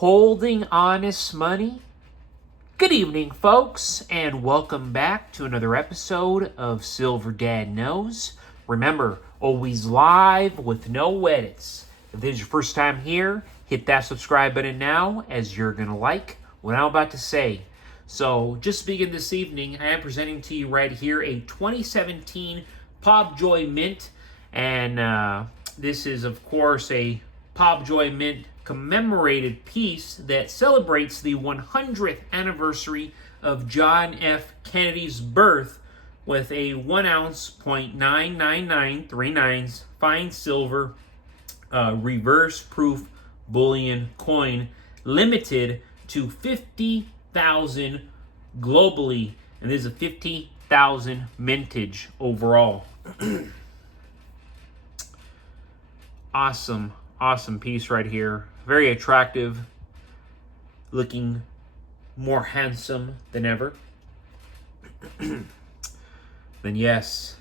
holding honest money? Good evening, folks, and welcome back to another episode of Silver Dad Knows. Remember, always live with no edits. If this is your first time here, hit that subscribe button now, as you're going to like what I'm about to say. So, just to begin this evening, I am presenting to you right here a 2017 Pobjoy Mint, and this is, of course, a Pobjoy Mint commemorative piece that celebrates the 100th anniversary of John F. Kennedy's birth with a 1 ounce .99939 fine silver reverse proof bullion coin, limited to 50,000 globally, and this is a 50,000 mintage overall. Awesome piece right here. Very attractive, looking more handsome than ever. Then yes,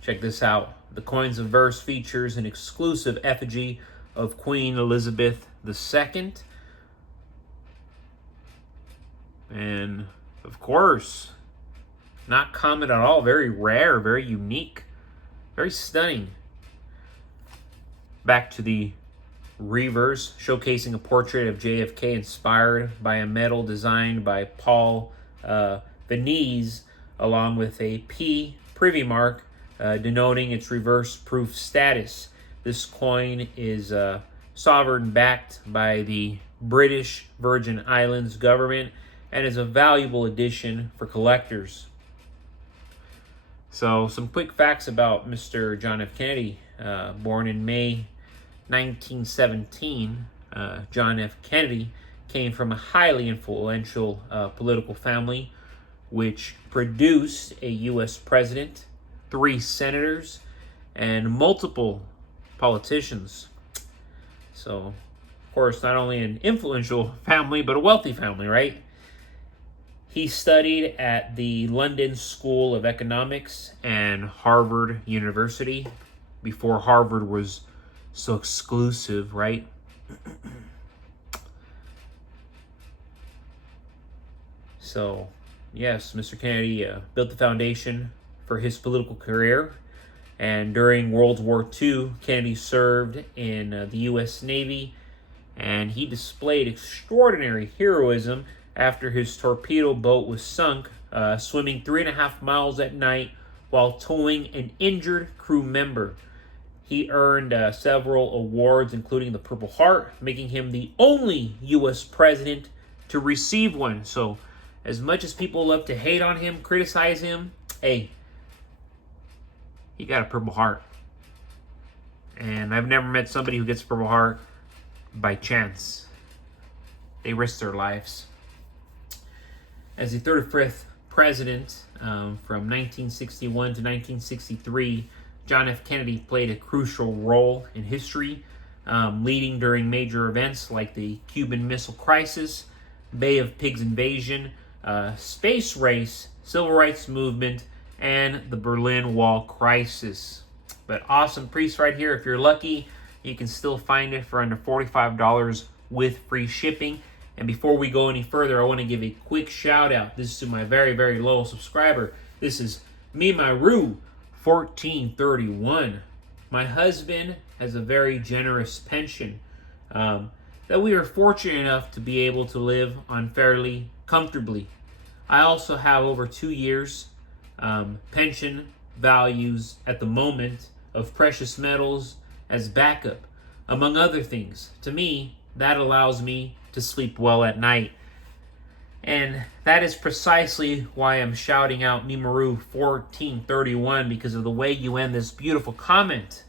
check this out. The coin's verse features an exclusive effigy of Queen Elizabeth II. And of course, not common at all. Very rare, very unique, very stunning. Back to the reverse, showcasing a portrait of JFK inspired by a medal designed by Paul Venise, along with a P privy mark denoting its reverse proof status. This coin is sovereign backed by the British Virgin Islands government and is a valuable addition for collectors. So, some quick facts about Mr. John F. Kennedy. Born in May 1917, John F. Kennedy came from a highly influential political family, which produced a U.S. president, 3 senators, and multiple politicians. So, of course, not only an influential family, but a wealthy family, right? He studied at the London School of Economics and Harvard University before Harvard was so exclusive, right? So, yes, Mr. Kennedy built the foundation for his political career. And during World War II, Kennedy served in the U.S. Navy, and he displayed extraordinary heroism after his torpedo boat was sunk, swimming 3.5 miles at night while towing an injured crew member. He earned several awards, including the Purple Heart, making him the only U.S. president to receive one. So, as much as people love to hate on him, criticize him, hey, he got a Purple Heart. And I've never met somebody who gets a Purple Heart by chance. They risk their lives. As the 35th president, from 1961 to 1963, John F. Kennedy played a crucial role in history, leading during major events like the Cuban Missile Crisis, Bay of Pigs invasion, space race, civil rights movement, and the Berlin Wall crisis. But awesome piece right here. If you're lucky, you can still find it for under $45 with free shipping. And before we go any further, I want to give a quick shout out. This is to my very, very loyal subscriber. This is Mimaru 1431. My husband has a very generous pension that we are fortunate enough to be able to live on fairly comfortably. I also have over 2 years pension values at the moment of precious metals as backup, among other things. To me, that allows me to sleep well at night. And that is precisely why I'm shouting out Mimaru 1431, because of the way you end this beautiful comment.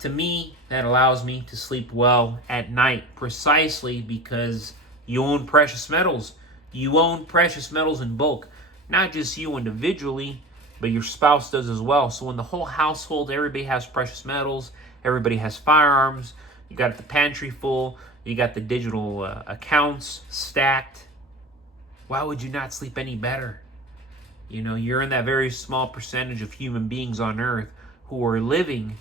To me, that allows me to sleep well at night, precisely because you own precious metals. You own precious metals in bulk. Not just you individually, but your spouse does as well. So when the whole household, everybody has precious metals, everybody has firearms, you got the pantry full, you got the digital accounts stacked, why would you not sleep any better? You know, you're in that very small percentage of human beings on earth who are living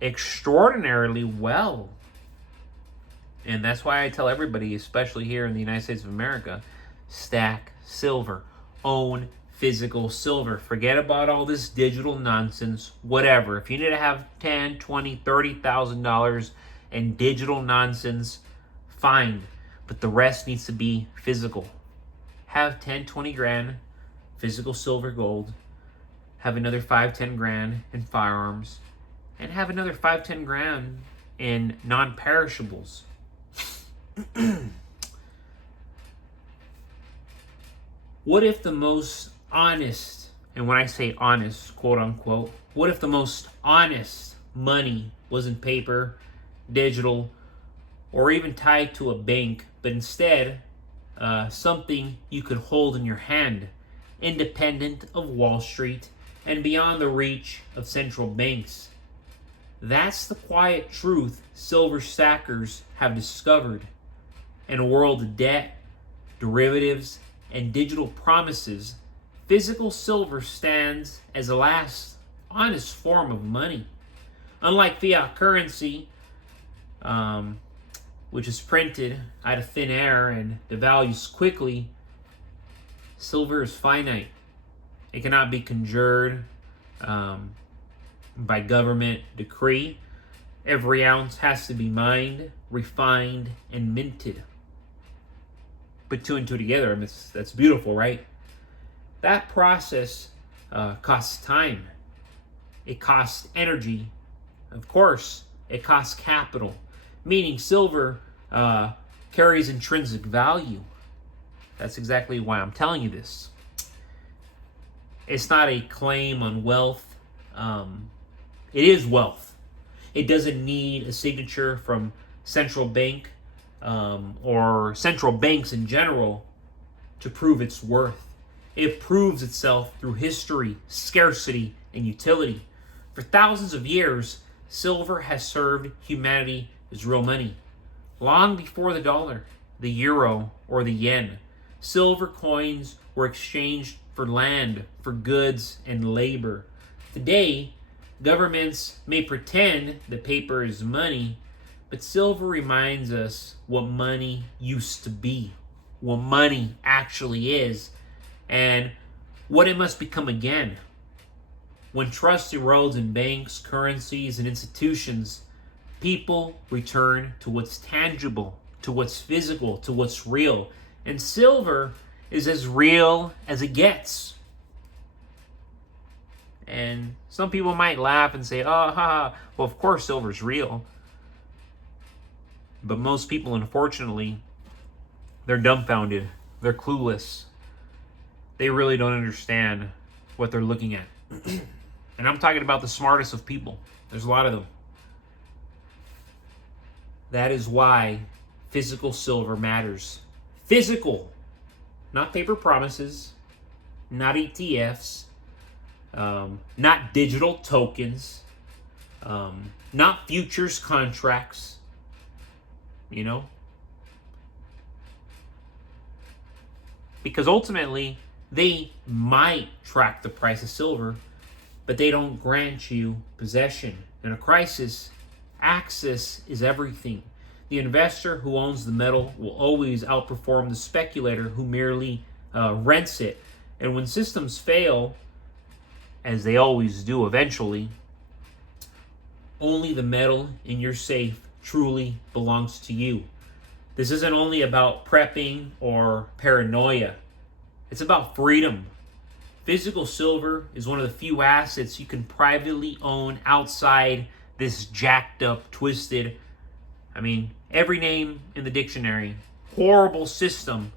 extraordinarily well. And that's why I tell everybody, especially here in the United States of America, stack silver. Own physical silver. Forget about all this digital nonsense, whatever. If you need to have $10, $20, $30,000 in digital nonsense, fine. But the rest needs to be physical. Have 10, 20 grand physical silver, gold. Have another 5, 10 grand in firearms. And have another 5, 10 grand in non-perishables. What if the most honest, and when I say honest, quote unquote, what if the most honest money wasn't paper, digital, or even tied to a bank, but instead something you could hold in your hand, independent of Wall Street and beyond the reach of central banks? That's the quiet truth silver stackers have discovered. In a world of debt, derivatives, and digital promises, physical silver stands as the last honest form of money. Unlike fiat currency, which is printed out of thin air and devalues quickly, silver is finite. It cannot be conjured by government decree. Every ounce has to be mined, refined, and minted. Put two and two together, and that's beautiful, right? That process costs time. It costs energy. Of course, it costs capital, meaning silver carries intrinsic value. That's exactly why I'm telling you this. It's not a claim on wealth. It is wealth. It doesn't need a signature from central bank or central banks in general to prove its worth. It proves itself through history, scarcity, and utility. For thousands of years, silver has served humanity as real money. Long before the dollar, the euro, or the yen, silver coins were exchanged for land, for goods, and labor. Today, governments may pretend that paper is money, but silver reminds us what money used to be, what money actually is, and what it must become again. When trust erodes in banks, currencies, and institutions, people return to what's tangible, to what's physical, to what's real. And silver is as real as it gets. And some people might laugh and say, oh, well, of course silver's real. But most people, unfortunately, they're dumbfounded. They're clueless. They really don't understand what they're looking at. And I'm talking about the smartest of people. There's a lot of them. That is why physical silver matters. Physical. Not paper promises. Not ETFs. Not digital tokens. Not futures contracts. You know? Because ultimately, they might track the price of silver, but they don't grant you possession. In a crisis, access is everything. The investor who owns the metal will always outperform the speculator who merely rents it. And when systems fail, as they always do eventually, only the metal in your safe truly belongs to you. This isn't only about prepping or paranoia. It's about freedom. Physical silver is one of the few assets you can privately own outside this jacked up, twisted, every name in the dictionary, horrible system.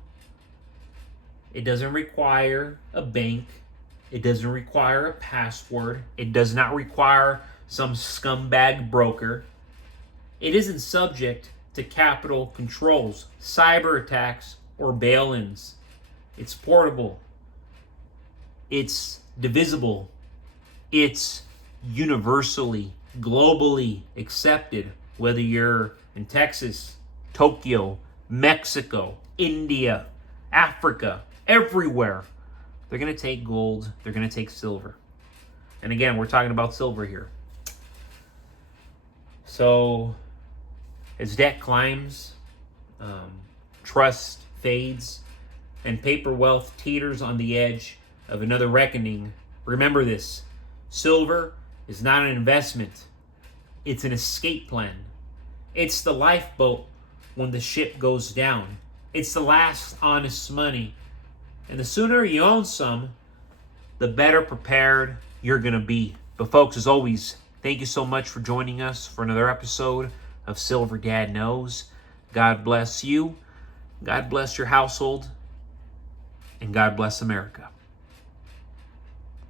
It doesn't require a bank. It doesn't require a password. It does not require some scumbag broker. It isn't subject to capital controls, cyber attacks, or bail-ins. It's portable. It's divisible. It's universally, globally accepted, whether you're in Texas, Tokyo, Mexico, India, Africa, everywhere. They're going to take gold. They're going to take silver. And again, we're talking about silver here. So As debt climbs, trust fades, and paper wealth teeters on the edge of another reckoning, remember this: silver is not an investment, it's an escape plan. It's the lifeboat when the ship goes down. It's the last honest money. And the sooner you own some, the better prepared you're going to be. But folks, as always, thank you so much for joining us for another episode of Silver Dad Knows. God bless you. God bless your household. And God bless America.